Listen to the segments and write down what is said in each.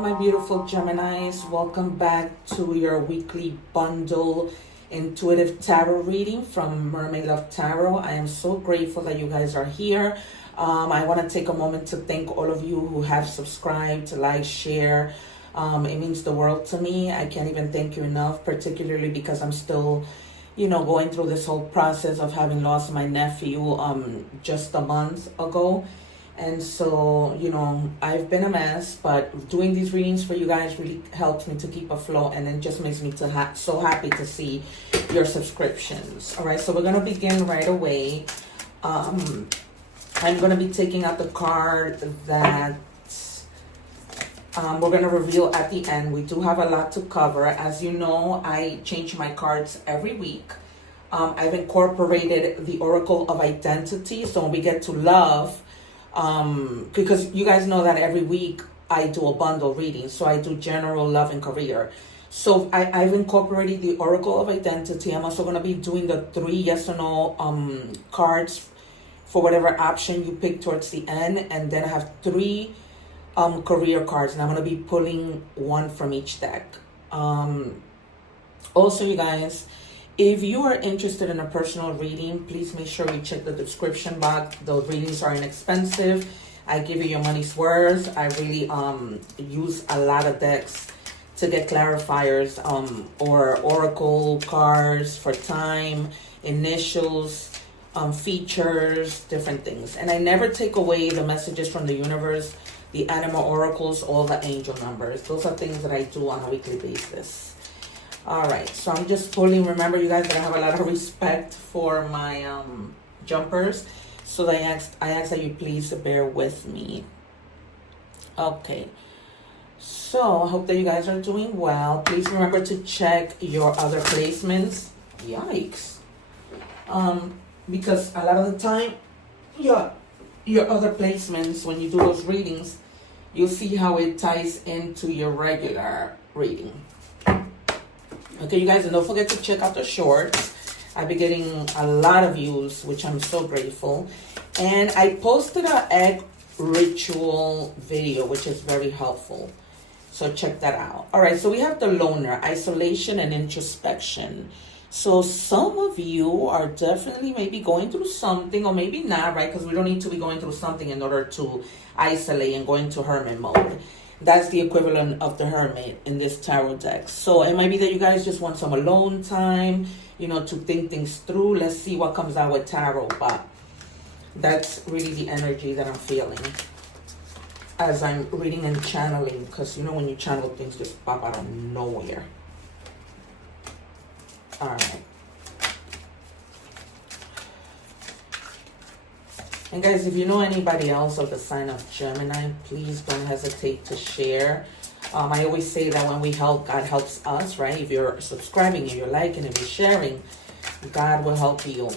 Hello, my beautiful Geminis. Welcome back to your weekly bundle intuitive tarot reading from Mermaid Love Tarot. I am so grateful that you guys are here. I want to take a moment to thank all of you who have subscribed, like, share. It means the world to me. I can't even thank you enough, particularly because I'm still, going through this whole process of having lost my nephew just a month ago. And so, I've been a mess, but doing these readings for you guys really helps me to keep afloat, and it just makes me so happy to see your subscriptions. All right, so we're going to begin right away. I'm going to be taking out the card that we're going to reveal at the end. We do have a lot to cover. As you know, I change my cards every week. I've incorporated the Oracle of Identity, so when we get to love, because you guys know that every week I do a bundle reading, so I do general, love, and career. So I've incorporated the Oracle of Identity. I'm also going to be doing the 3 yes or no cards for whatever option you pick towards the end, and then I have 3 career cards, and I'm going to be pulling 1 from each deck. Also, you guys, if you are interested in a personal reading, please make sure you check the description box. Those readings are inexpensive. I give you your money's worth. I really use a lot of decks to get clarifiers or oracle cards for time, initials, features, different things. And I never take away the messages from the universe, the animal oracles, all the angel numbers. Those are things that I do on a weekly basis. All right, so I'm just pulling. Remember, you guys, that I have a lot of respect for my jumpers, so I ask that you please bear with me. Okay, so I hope that you guys are doing well. Please remember to check your other placements. Yikes! Because a lot of the time, your other placements, when you do those readings, you'll see how it ties into your regular reading. Okay, you guys, and don't forget to check out the shorts. I've been getting a lot of views, which I'm so grateful. And I posted an egg ritual video, which is very helpful. So check that out. All right, so we have the loner, isolation and introspection. So some of you are definitely maybe going through something, or maybe not, right? Because we don't need to be going through something in order to isolate and go into hermit mode. That's the equivalent of the hermit in this tarot deck. So it might be that you guys just want some alone time, to think things through. Let's see what comes out with tarot. But that's really the energy that I'm feeling as I'm reading and channeling. Because, when you channel, things just pop out of nowhere. All right. And guys, if you know anybody else of the sign of Gemini, please don't hesitate to share. I always say that when we help, God helps us, right? If you're subscribing, if you're liking, if you're sharing, God will help you.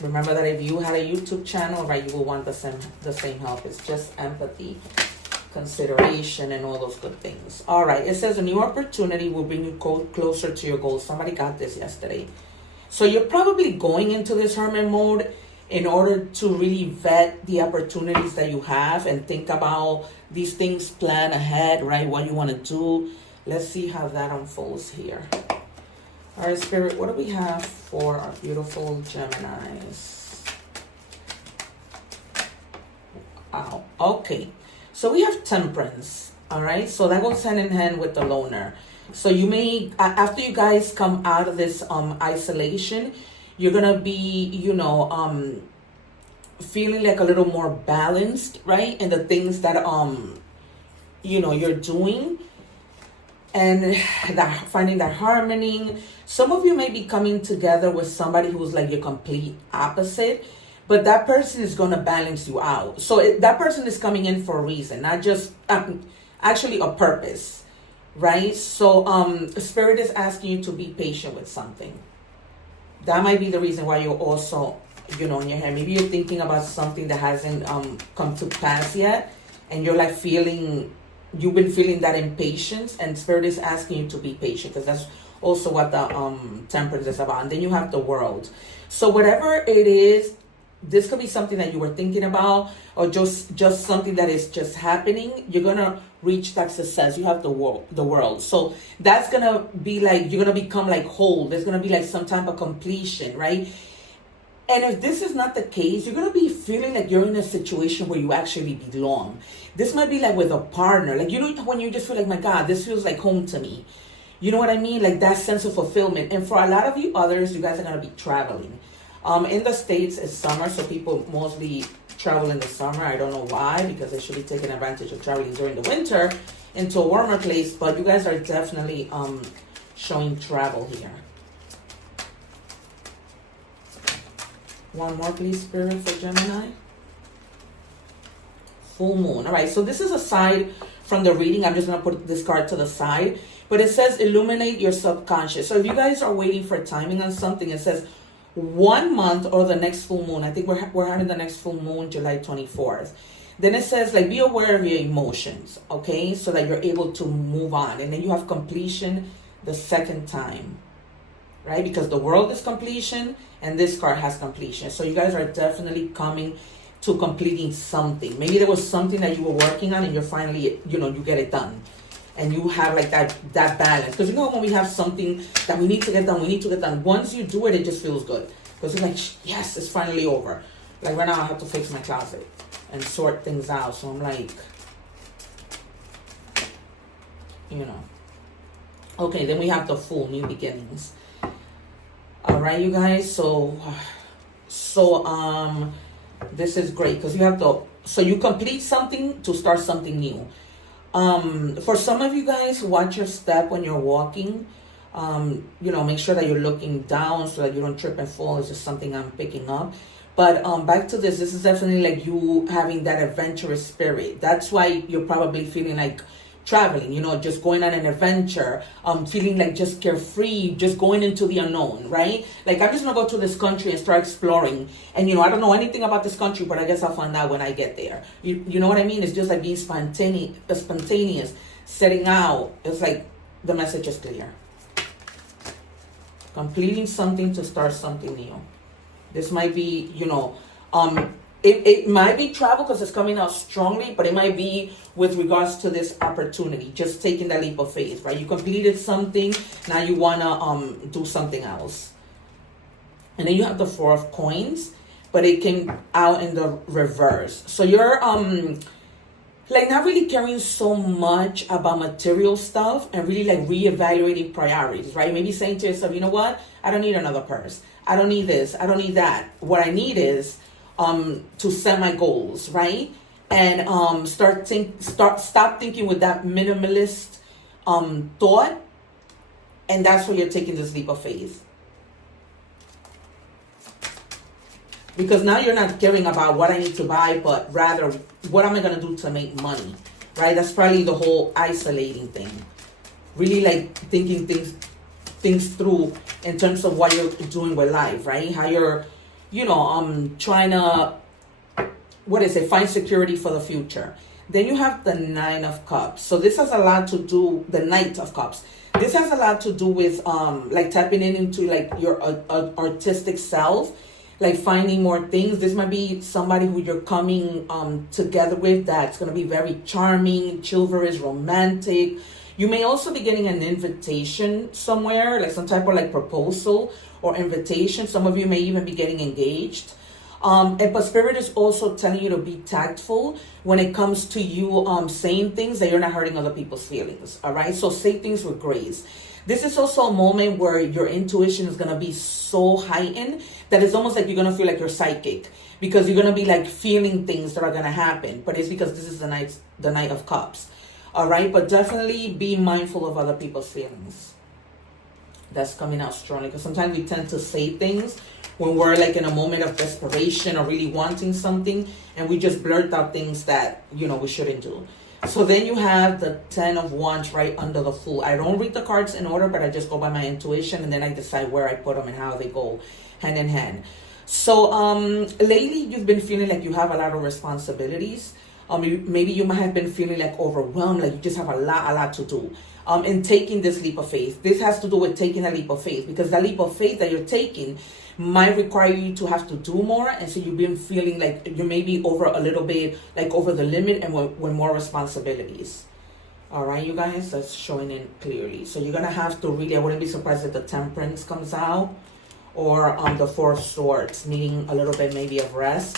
Remember that if you had a YouTube channel, right, you will want the same help. It's just empathy, consideration, and all those good things. All right, it says a new opportunity will bring you closer to your goals. Somebody got this yesterday. So you're probably going into this hermit mode in order to really vet the opportunities that you have and think about these things, plan ahead, right? What you want to do. Let's see how that unfolds here. All right, Spirit, what do we have for our beautiful Geminis? Wow, okay. So we have temperance, all right? So that goes hand in hand with the loner. So you may, after you guys come out of this isolation, you're going to be, feeling like a little more balanced, right? In the things that, you're doing. And finding that harmony. Some of you may be coming together with somebody who's like your complete opposite. But that person is going to balance you out. So that person is coming in for a reason, not just, actually a purpose, right? So Spirit is asking you to be patient with something. That might be the reason why you're also, in your head. Maybe you're thinking about something that hasn't come to pass yet. And you're like you've been feeling that impatience. And Spirit is asking you to be patient. Because that's also what the temperance is about. And then you have the world. So whatever it is this could be something that you were thinking about, or just something that is just happening. You're gonna reach that success. You have the world. So that's gonna be like, you're gonna become like whole. There's gonna be like some type of completion, right? And if this is not the case, you're gonna be feeling like you're in a situation where you actually belong. This might be like with a partner, like, you know, when you just feel like, my God, this feels like home to me. You know what I mean? Like that sense of fulfillment. And for a lot of you others, you guys are gonna be traveling. In the States, it's summer, so people mostly travel in the summer. I don't know why, because they should be taking advantage of traveling during the winter into a warmer place. But you guys are definitely showing travel here. One more, please, Spirit, for Gemini. Full moon. All right, so this is aside from the reading. I'm just going to put this card to the side. But it says illuminate your subconscious. So if you guys are waiting for timing on something, it says 1 month or the next full moon. I think we're having the next full moon July 24th. Then it says, like, be aware of your emotions, okay? So that you're able to move on. And then you have completion the second time, right? Because the world is completion and this card has completion. So you guys are definitely coming to completing something. Maybe there was something that you were working on and you're finally, you know, you get it done. And you have like that balance. Because you know, when we have something that we need to get done, once you do it, it just feels good. Because it's like, yes, it's finally over. Like right now I have to fix my closet and sort things out. So I'm like, you know. Okay, then we have the full new beginnings. All right, you guys. So this is great because you have to, so you complete something to start something new. For some of you guys, watch your step when you're walking. You know, make sure that you're looking down so that you don't trip and fall. It's just something I'm picking up. But back to this is definitely like you having that adventurous spirit. That's why you're probably feeling like traveling, you know, just going on an adventure, feeling like just carefree, just going into the unknown, right? Like, I'm just gonna go to this country and start exploring. And, you know, I don't know anything about this country, but I guess I'll find out when I get there. You know what I mean? It's just like being spontaneous, setting out. It's like the message is clear. Completing something to start something new. This might be, you know, it might be travel because it's coming out strongly, but it might be with regards to this opportunity, just taking that leap of faith, right? You completed something, now you want to do something else. And then you have the Four of Coins, but it came out in the reverse. So you're like not really caring so much about material stuff and really like reevaluating priorities, right? Maybe saying to yourself, you know what? I don't need another purse. I don't need this. I don't need that. What I need is to set my goals, right? And stop thinking with that minimalist thought, and that's where you're taking this leap of faith. Because now you're not caring about what I need to buy, but rather what am I gonna do to make money, right? That's probably the whole isolating thing. Really like thinking things through in terms of what you're doing with life, right? How you're, you know, trying to, find security for the future. Then you have the Nine of Cups. So this has a lot to do, the Knight of Cups. This has a lot to do with like tapping into like your artistic self, like finding more things. This might be somebody who you're coming together with that's going to be very charming, chivalrous, romantic. You may also be getting an invitation somewhere, like some type of like proposal or invitation. Some of you may even be getting engaged. But Spirit is also telling you to be tactful when it comes to you saying things that you're not hurting other people's feelings. All right. So say things with grace. This is also a moment where your intuition is going to be so heightened that it's almost like you're going to feel like you're psychic, because you're going to be like feeling things that are going to happen. But it's because this is the Knight of Cups. All right. But definitely be mindful of other people's feelings. That's coming out strongly, because sometimes we tend to say things when we're like in a moment of desperation or really wanting something, and we just blurt out things that, you know, we shouldn't do. So then you have the Ten of Wands right under the Fool. I don't read the cards in order, but I just go by my intuition, and then I decide where I put them and how they go hand in hand. So lately you've been feeling like you have a lot of responsibilities. Maybe you might have been feeling like overwhelmed, like you just have a lot to do. And taking this leap of faith. This has to do with taking a leap of faith, because that leap of faith that you're taking might require you to have to do more, and so you've been feeling like you may be over a little bit, like over the limit, and with more responsibilities. All right, you guys, that's showing it clearly. So you're gonna have to really, I wouldn't be surprised if the Temperance comes out, or the Four of Swords, needing a little bit maybe of rest,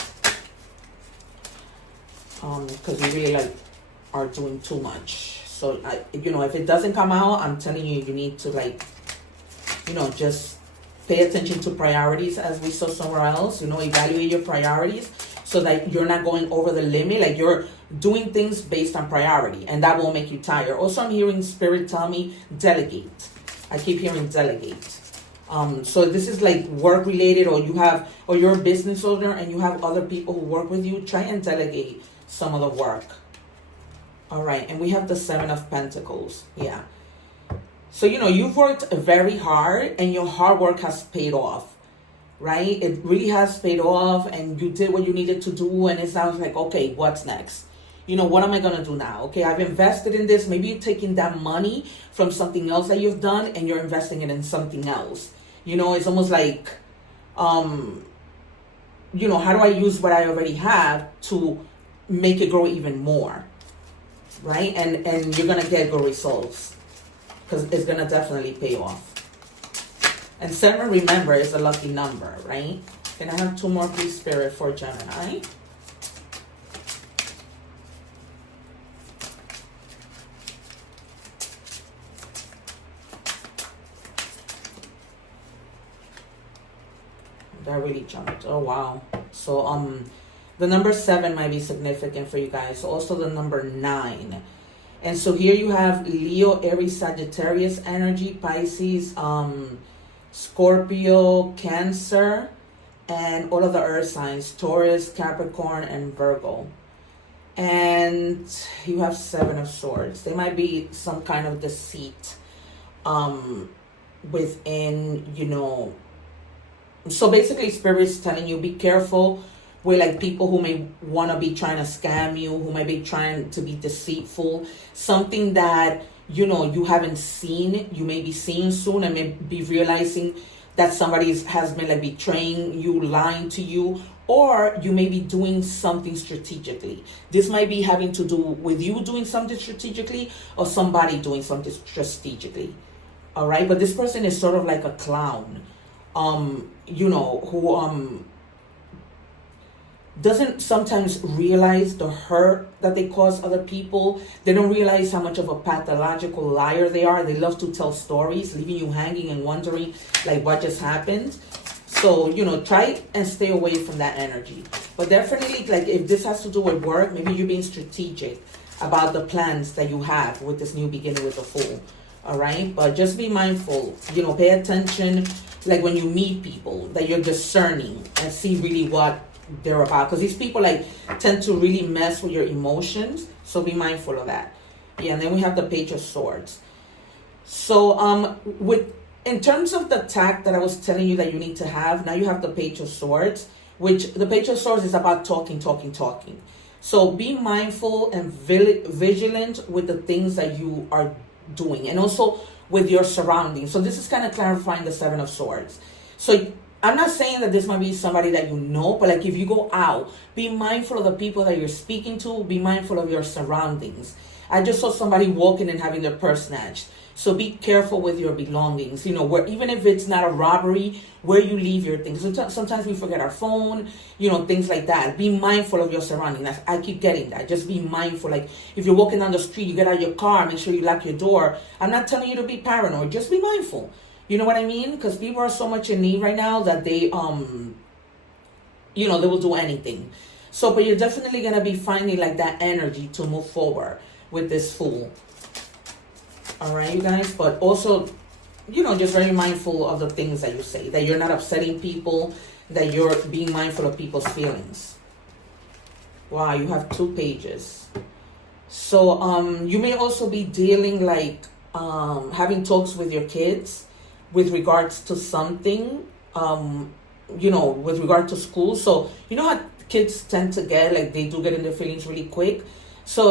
because you really like are doing too much. So if it doesn't come out, I'm telling you, you need to like, just pay attention to priorities, as we saw somewhere else. Evaluate your priorities so that you're not going over the limit. Like you're doing things based on priority, and that won't make you tired. Also, I'm hearing Spirit tell me delegate. I keep hearing delegate. So this is like work related, or you're a business owner and you have other people who work with you. Try and delegate some of the work. All right, and we have the Seven of Pentacles. Yeah. So, you've worked very hard, and your hard work has paid off, right? It really has paid off, and you did what you needed to do, and it sounds like, okay, what's next? What am I going to do now? Okay, I've invested in this. Maybe you're taking that money from something else that you've done, and you're investing it in something else. It's almost like, how do I use what I already have to make it grow even more? Right? And you're going to get good results, because it's going to definitely pay off. And 7, remember, is a lucky number, right? Can I have 2 more, please, Spirit, for Gemini? That really jumped. Oh, wow. So, the number 7 might be significant for you guys. Also the number 9. And so here you have Leo, Aries, Sagittarius energy, Pisces, Scorpio, Cancer, and all of the earth signs, Taurus, Capricorn, and Virgo. And you have 7 of Swords. There might be some kind of deceit within, So basically, Spirit's telling you, be careful with like people who may want to be trying to scam you, who may be trying to be deceitful. Something that, you haven't seen, you may be seeing soon, and may be realizing that somebody has been like betraying you, lying to you, or you may be doing something strategically. This might be having to do with you doing something strategically, or somebody doing something strategically. All right, but this person is sort of like a clown, who doesn't sometimes realize the hurt that they cause other people. They don't realize how much of a pathological liar they are. They love to tell stories, leaving you hanging and wondering like what just happened. So, try and stay away from that energy. But definitely, like if this has to do with work, maybe you're being strategic about the plans that you have with this new beginning with the Fool. All right, but just be mindful, pay attention, like when you meet people, that you're discerning and see really what they're about, because these people like tend to really mess with your emotions, so be mindful of that. Yeah, and then we have the Page of Swords. So in terms of the tact that I was telling you that you need to have, now you have the Page of Swords, which the Page of Swords is about talking. So be mindful and vigilant with the things that you are doing, and also with your surroundings. So this is kind of clarifying the 7 of Swords. So I'm not saying that this might be somebody that but like if you go out, be mindful of the people that you're speaking to, be mindful of your surroundings. I just saw somebody walking and having their purse snatched. So be careful with your belongings, where even if it's not a robbery, where you leave your things. Sometimes we forget our phone, things like that. Be mindful of your surroundings. I keep getting that. Just be mindful. Like if you're walking down the street, you get out of your car, make sure you lock your door. I'm not telling you to be paranoid. Just be mindful. You know what I mean? Because people are so much in need right now that they, they will do anything. So, but you're definitely going to be finding like that energy to move forward with this Fool. All right, you guys, but also, just very mindful of the things that you say, that you're not upsetting people, that you're being mindful of people's feelings. Wow, you have 2 pages. So, you may also be dealing like, having talks with your kids with regards to something, with regard to school. So, how kids tend to get, like they do get in their feelings really quick. So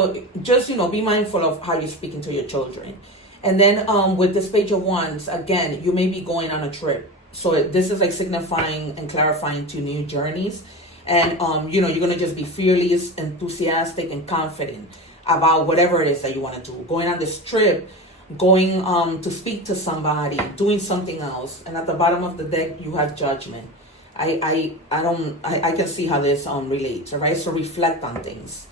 just, be mindful of how you're speaking to your children. And then with this page of wands, again, you may be going on a trip. So this is like signifying and clarifying to new journeys. And, you're going to just be fearless, enthusiastic, and confident about whatever it is that you want to do. Going on this trip, going to speak to somebody, doing something else. And at the bottom of the deck, you have judgment. I can see how this relates, all right? So reflect on things.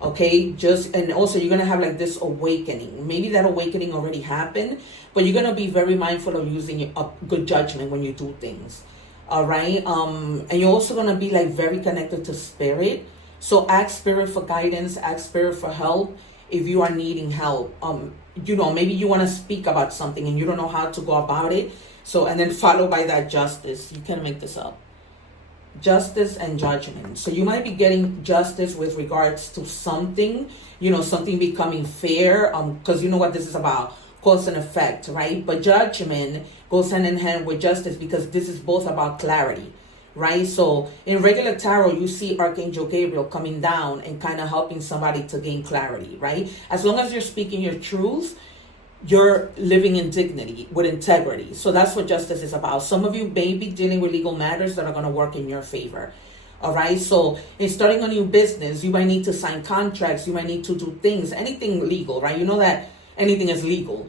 Okay, and also you're going to have like this awakening. Maybe that awakening already happened, but you're going to be very mindful of using a good judgment when you do things. All right. And you're also going to be like very connected to spirit. So ask spirit for guidance, ask spirit for help if you are needing help. Maybe you want to speak about something and you don't know how to go about it. So, and then followed by that justice. You can't make this up. Justice and judgment. So you might be getting justice with regards to something, something becoming fair, because you know what this is about, cause and effect, right? But judgment goes hand in hand with justice because this is both about clarity, right? So in regular tarot, you see Archangel Gabriel coming down and kind of helping somebody to gain clarity, right? As long as you're speaking your truth, you're living in dignity, with integrity. So that's what justice is about. Some of you may be dealing with legal matters that are going to work in your favor. All right. So in starting a new business, you might need to sign contracts. You might need to do things, anything legal, right? You know that anything is legal,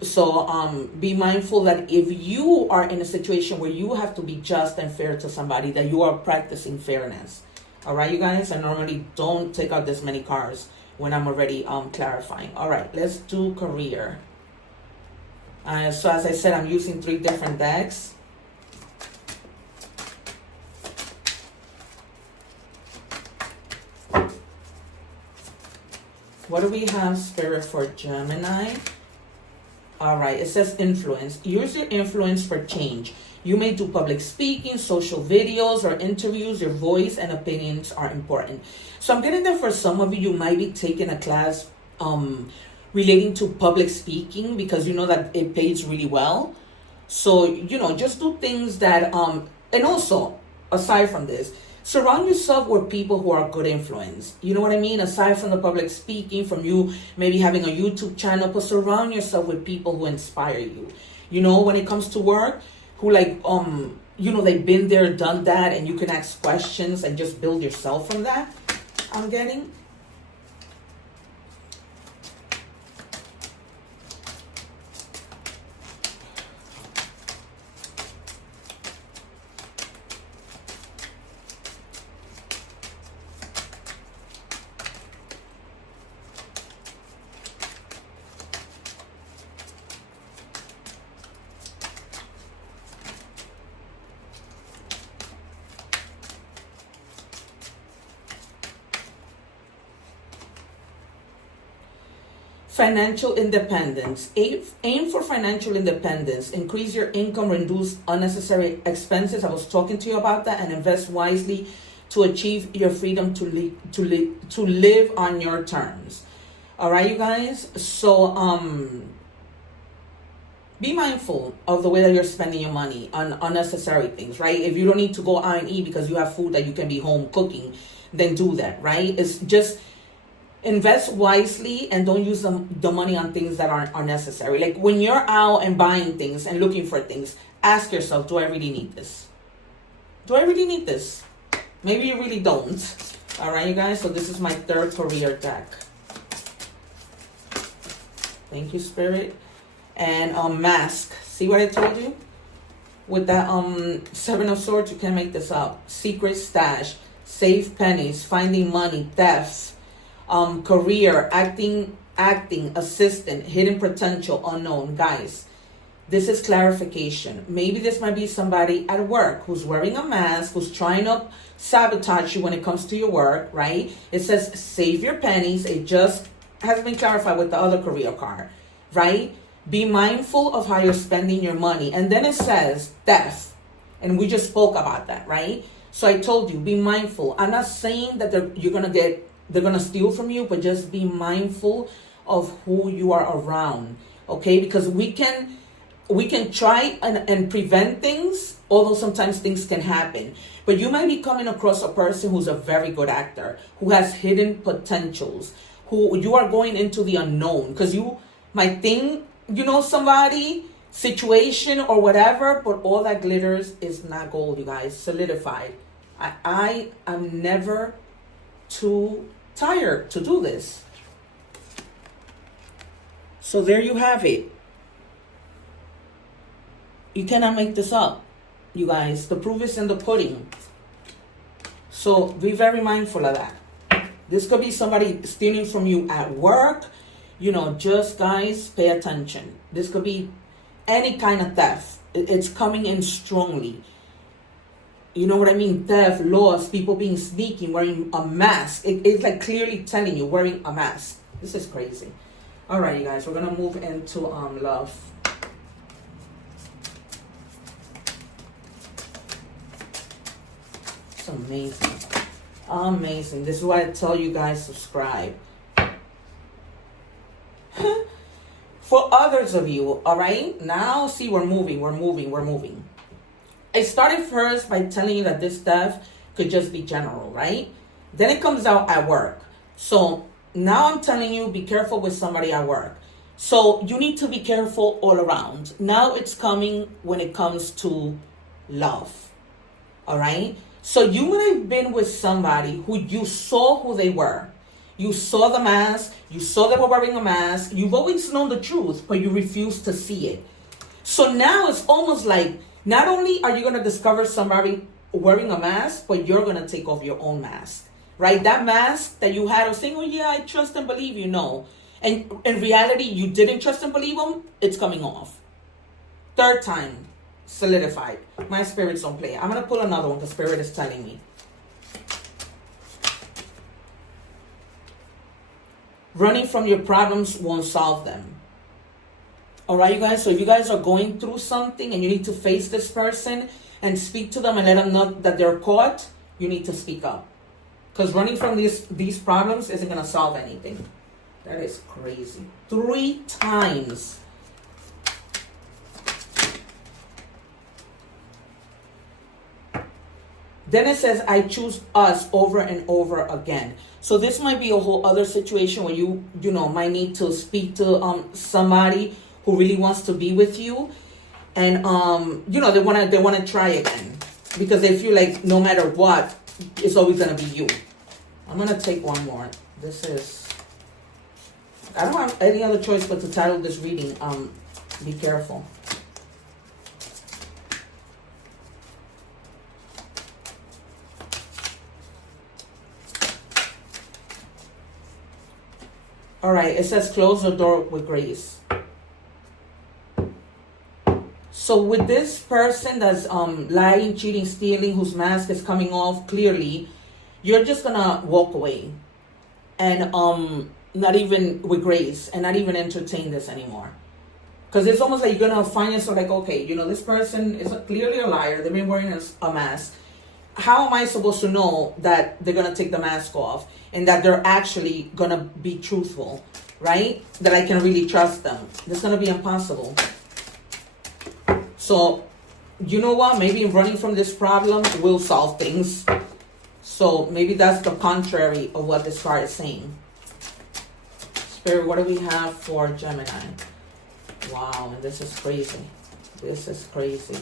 so be mindful that if you are in a situation where you have to be just and fair to somebody, that you are practicing fairness. All right, you guys, I normally don't take out this many cards when I'm already clarifying. All right, let's do career. So as I said, I'm using 3 different decks. What do we have, Spirit, for Gemini? All right, it says influence. Use your influence for change. You may do public speaking, social videos, or interviews. Your voice and opinions are important. So I'm getting that for some of you, you might be taking a class relating to public speaking because you know that it pays really well. So, just do things that, and also, aside from this, surround yourself with people who are good influence. You know what I mean? Aside from the public speaking, from you maybe having a YouTube channel, but surround yourself with people who inspire you. When it comes to work, who they've been there, done that, and you can ask questions and just build yourself from that. I'm getting. Financial independence. Aim for financial independence. Increase your income, reduce unnecessary expenses. I was talking to you about that, and invest wisely to achieve your freedom to live on your terms. All right, you guys. So be mindful of the way that you're spending your money on unnecessary things, right? If you don't need to go out and eat because you have food that you can be home cooking, then do that, right? It's just invest wisely and don't use the money on things that aren't unnecessary. Like when you're out and buying things and looking for things, ask yourself, do I really need this? Do I really need this? Maybe you really don't. All right, you guys. So this is my 3rd career deck. Thank you, Spirit. And mask. See what I told you? With that 7 of Swords, you can make this up. Secret stash, save pennies, finding money, thefts. Career, acting, assistant, hidden potential, unknown. Guys, this is clarification. Maybe this might be somebody at work who's wearing a mask, who's trying to sabotage you when it comes to your work, right? It says save your pennies. It just has been clarified with the other career card, right? Be mindful of how you're spending your money. And then it says theft. And we just spoke about that, right? So I told you, be mindful. I'm not saying that they're going to steal from you, but just be mindful of who you are around, okay? Because we can we can try and prevent things, although sometimes things can happen. But you might be coming across a person who's a very good actor, who has hidden potentials, who you are going into the unknown, because you might think you know somebody, situation, or whatever, but all that glitters is not gold, you guys. Solidified. I am never too tired to do this. So there you have it. You cannot make this up, you guys. The proof is in the pudding. So be very mindful of that. This could be somebody stealing from you at work. You know, just guys, pay attention. This could be any kind of theft. It's coming in strongly. You know what I mean? Theft, loss, people being sneaky, wearing a mask. It's like clearly telling you, wearing a mask. This is crazy. All right, you guys, we're going to move into love. It's amazing. Amazing. This is why I tell you guys, subscribe. For others of you, all right? Now, see, we're moving. I started first by telling you that this theft could just be general, right? Then it comes out at work. So now I'm telling you, be careful with somebody at work. So you need to be careful all around. Now it's coming when it comes to love, all right? So you might have been with somebody who you saw who they were. You saw the mask. You saw they were wearing a mask. You've always known the truth, but you refuse to see it. So now it's almost like not only are you going to discover somebody wearing a mask, but you're going to take off your own mask, right? That mask that you had of saying, oh, yeah, I trust and believe you, no. And in reality, you didn't trust and believe them. It's coming off. Third time, solidified. My spirits don't play. I'm going to pull another one because spirit is telling me. Running from your problems won't solve them. All right, you guys? So if you guys are going through something and you need to face this person and speak to them and let them know that they're caught, you need to speak up. Because running from these problems isn't going to solve anything. That is crazy. 3 times. Then it says, I choose us over and over again. So this might be a whole other situation where you might need to speak to somebody who really wants to be with you. And, they want to try again. Because they feel like no matter what, it's always going to be you. I'm going to take one more. This is, I don't have any other choice but to title this reading, Be Careful. All right, it says close the door with grace. So with this person that's lying, cheating, stealing, whose mask is coming off, clearly, you're just gonna walk away. And not even with grace, and not even entertain this anymore. Because it's almost like you're gonna find yourself like, okay, this person is clearly a liar. They've been wearing a mask. How am I supposed to know that they're gonna take the mask off and that they're actually gonna be truthful, right? That I can really trust them. That's gonna be impossible. So, you know what? Maybe running from this problem will solve things. So maybe that's the contrary of what this card is saying. Spirit, what do we have for Gemini? Wow, this is crazy. This is crazy.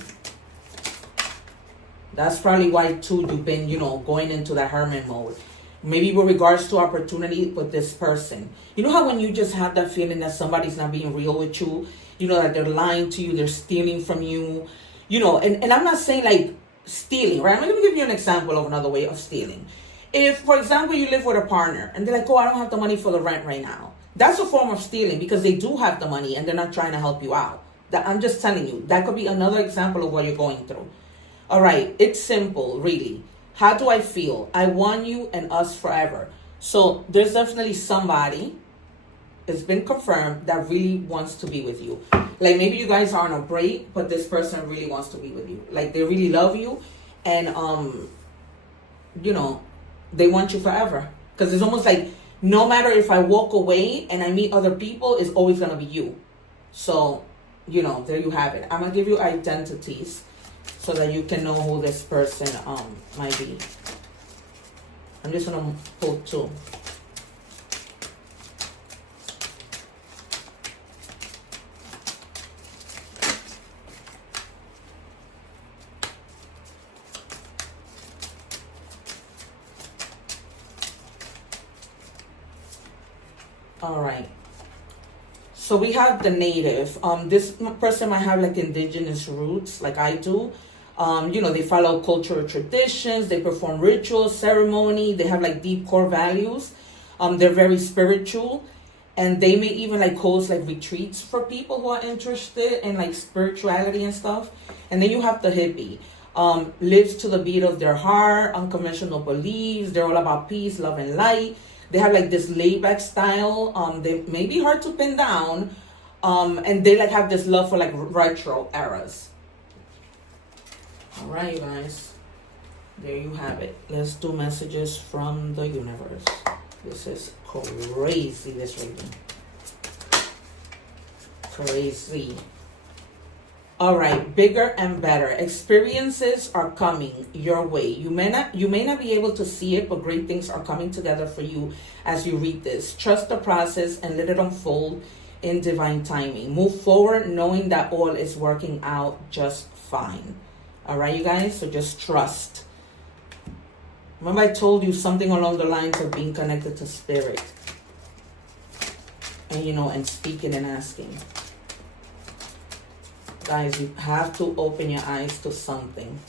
That's probably why, too, you've been, going into that hermit mode. Maybe with regards to opportunity with this person. You know how when you just have that feeling that somebody's not being real with you? That they're lying to you, they're stealing from you. And I'm not saying like stealing, right? Let me give you an example of another way of stealing. If, for example, you live with a partner and they're like, oh, I don't have the money for the rent right now. That's a form of stealing because they do have the money and they're not trying to help you out. I'm just telling you, that could be another example of what you're going through. All right, it's simple, really. How do I feel? I want you and us forever. So there's definitely somebody, it's been confirmed, that really wants to be with you. Like maybe you guys are on a break, but this person really wants to be with you. Like they really love you and, they want you forever. Because it's almost like no matter if I walk away and I meet other people, it's always going to be you. So you know, there you have it. I'm gonna give you identities so that you can know who this person might be. I'm just gonna pull 2. All right. So we have the native. This person might have like indigenous roots, like I do. You know, they follow cultural traditions, they perform rituals, ceremony, they have like deep core values. They're very spiritual, and they may even like host like retreats for people who are interested in like spirituality and stuff. And then you have the hippie. Lives to the beat of their heart, unconventional beliefs, they're all about peace, love, and light. They have like this laid-back style. They may be hard to pin down. And they like have this love for like retro eras. All right, you guys. There you have it. Let's do messages from the universe. This is crazy, this reading. Crazy. All right, bigger and better. Experiences are coming your way. You may not be able to see it, but great things are coming together for you as you read this. Trust the process and let it unfold in divine timing. Move forward knowing that all is working out just fine. All right, you guys? So just trust. Remember I told you something along the lines of being connected to spirit. And, you know, and speaking and asking. Guys, you have to open your eyes to something.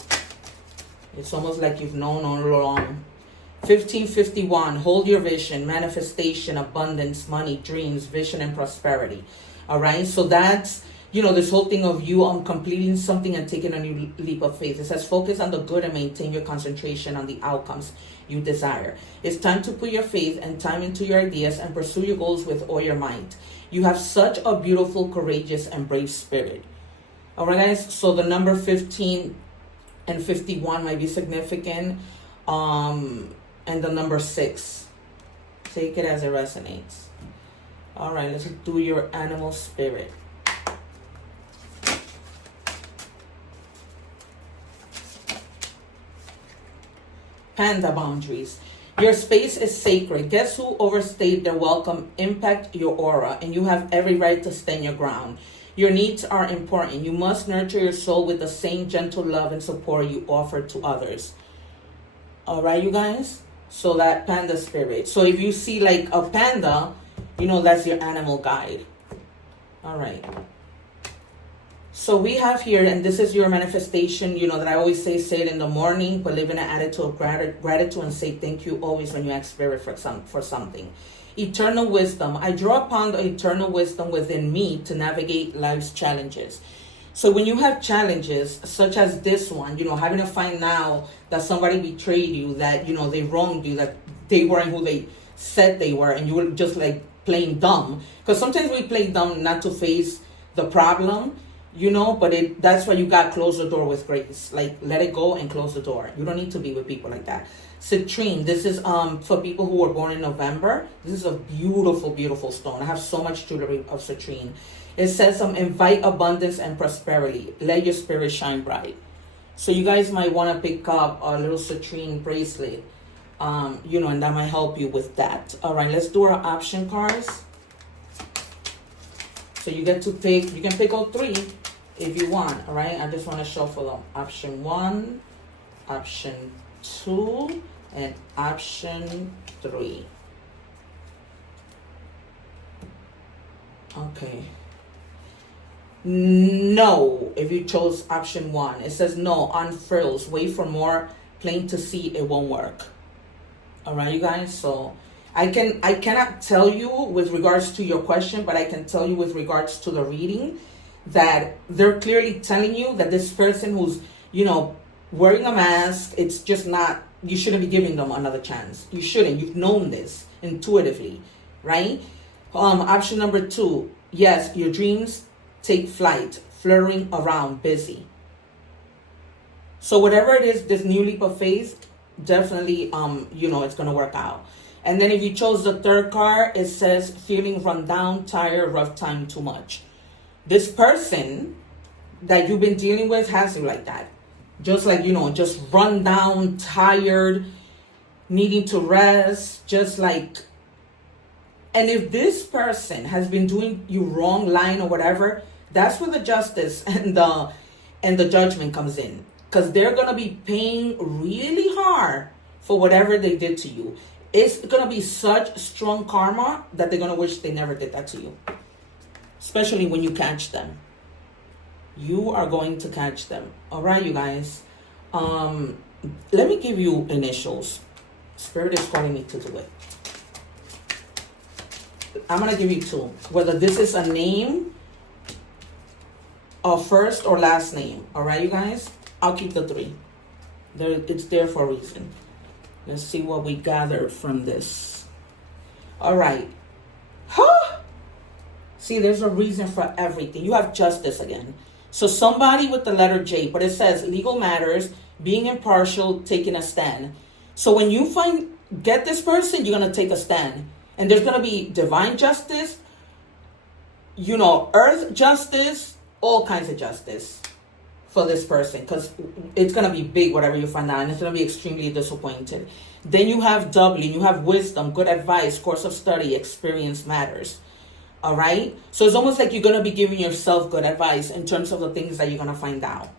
It's almost like you've known all along. 1551, hold your vision, manifestation, abundance, money, dreams, vision, and prosperity. All right, so that's, you know, this whole thing of you completing something and taking a new leap of faith. It says focus on the good and maintain your concentration on the outcomes you desire. It's time to put your faith and time into your ideas and pursue your goals with all your might. You have such a beautiful, courageous, and brave spirit. All right, guys, so the number 15 and 51 might be significant. And the number 6. Take it as it resonates. All right, let's do your animal spirit. Panda boundaries. Your space is sacred. Guess who overstayed their welcome impact your aura, and you have every right to stand your ground. Your needs are important. You must nurture your soul with the same gentle love and support you offer to others. All right, you guys? So that panda spirit. So if you see like a panda, you know that's your animal guide. All right. So we have here, and this is your manifestation, you know, that I always say it in the morning, but live in an attitude of gratitude and say thank you always when you ask spirit for something. Eternal wisdom. I draw upon the eternal wisdom within me to navigate life's challenges. So when you have challenges, such as this one, you know, having to find out that somebody betrayed you, that, you know, they wronged you, that they weren't who they said they were, and you were just like playing dumb. Because sometimes we play dumb not to face the problem, you know, but that's why you got to close the door with grace. Like, let it go and close the door. You don't need to be with people like that. Citrine, this is for people who were born in November. This is a beautiful, beautiful stone. I have so much jewelry of citrine. It says invite abundance and prosperity. Let your spirit shine bright. So you guys might want to pick up a little citrine bracelet, you know, and that might help you with that. All right, let's do our option cards. So you get to pick, you can pick all 3 if you want, all right? I just want to shuffle them. Option 1, option 2, and option 3. Okay. No, if you chose option 1. It says no, unfrills, wait for more, plain to see, it won't work. All right, you guys? So I cannot tell you with regards to your question, but I can tell you with regards to the reading that they're clearly telling you that this person who's, you know, wearing a mask, it's just not, you shouldn't be giving them another chance. You shouldn't. You've known this intuitively, right? Option number 2, yes, your dreams take flight, flirting around, busy. So whatever it is, this new leap of faith, definitely, you know, it's going to work out. And then if you chose the 3rd card, it says feeling run down, tired, rough time, too much. this person that you've been dealing with has you like that. Just like, just run down, tired, needing to rest, just like. And if this person has been doing you wrong, lying or whatever, that's where the justice and the judgment comes in. Because they're going to be paying really hard for whatever they did to you. It's going to be such strong karma that they're going to wish they never did that to you. Especially when you catch them. You are going to catch them. All right, you guys. Let me give you initials. Spirit is calling me to do it. I'm going to give you two. Whether this is a name, a first or last name. All right, you guys? I'll keep the three. It's there for a reason. Let's see what we gathered from this. All right. Huh? See, there's a reason for everything. You have justice again. So somebody with the letter J, but it says legal matters, being impartial, taking a stand. So when you get this person, you're going to take a stand. And there's going to be divine justice, earth justice, all kinds of justice for this person. Because it's going to be big, whatever you find out. And it's going to be extremely disappointed. Then you have W, you have wisdom, good advice, course of study, experience matters. All right? So it's almost like you're going to be giving yourself good advice in terms of the things that you're going to find out.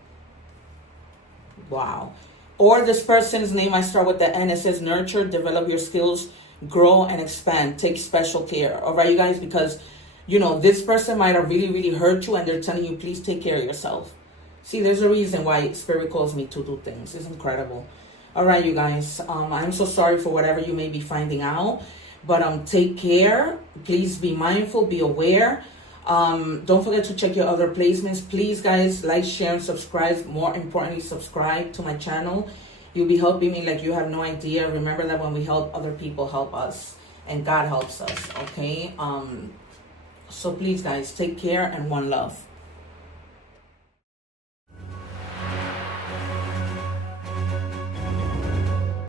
Wow. Or this person's name, I start with the N. It says nurture, develop your skills, grow and expand. Take special care. All right, you guys? Because, this person might have really, really hurt you and they're telling you, please take care of yourself. See, there's a reason why Spirit calls me to do things. It's incredible. All right, you guys. I'm so sorry for whatever you may be finding out. But take care. Please be mindful. Be aware. Don't forget to check your other placements. Please, guys, like, share, and subscribe. More importantly, subscribe to my channel. You'll be helping me like you have no idea. Remember that when we help, other people help us. And God helps us, okay? So please, guys, take care and one love.